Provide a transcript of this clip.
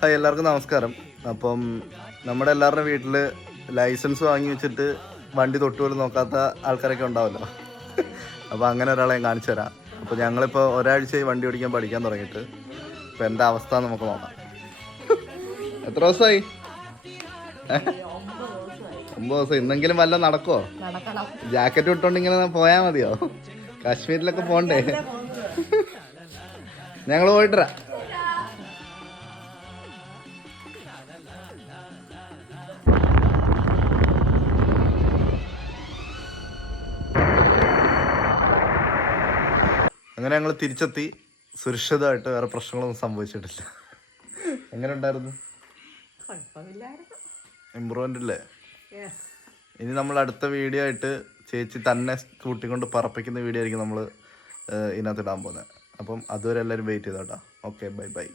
Hi, എല്ലാവർക്കും നമസ്കാരം. അപ്പം നമ്മുടെ എല്ലാവരുടെ വീട്ടിൽ ലൈസൻസ് വാങ്ങി വെച്ചിട്ട് വണ്ടി തൊട്ടുപോലും നോക്കാത്ത ആൾക്കാരൊക്കെ ഉണ്ടാവല്ലോ. അപ്പോൾ അങ്ങനെ ഒരാളെ ഞാൻ കാണിച്ചു തരാം. അപ്പോൾ ഞങ്ങളിപ്പോൾ ഒരാഴ്ചയായി വണ്ടി ഓടിക്കാൻ പഠിക്കാൻ തുടങ്ങിയിട്ട്. ഇപ്പോൾ എൻ്റെ അവസ്ഥ നമുക്ക് നോക്കാം. എത്ര ദിവസമായി? 9 ദിവസം. ഇന്നെങ്കിലും വല്ലതും നടക്കുമോ? ജാക്കറ്റ് ഇട്ടുകൊണ്ട് ഇങ്ങനെ പോയാൽ മതിയോ? കാശ്മീരിലൊക്കെ പോകണ്ടേ? ഞങ്ങൾ പോയിട്ടരാ. അങ്ങനെ ഞങ്ങൾ തിരിച്ചെത്തി. സുരക്ഷിതമായിട്ട്, വേറെ പ്രശ്നങ്ങളൊന്നും സംഭവിച്ചിട്ടില്ല. എങ്ങനെ ഉണ്ടായിരുന്നു? ഇമ്പ്രൂവ്മെന്റ് അല്ലേ? ഇനി നമ്മൾ അടുത്ത വീഡിയോ ആയിട്ട് ചേച്ചി തന്നെ സ്കൂട്ടി കൊണ്ട് പറപ്പിക്കുന്ന വീഡിയോ ആയിരിക്കും നമ്മൾ ഇതിനകത്ത് ഇടാൻ പോകുന്നത്. അപ്പം അതുവരെ എല്ലാവരും വെയിറ്റ് ചെയ്തോട്ടോ. Okay, bye by.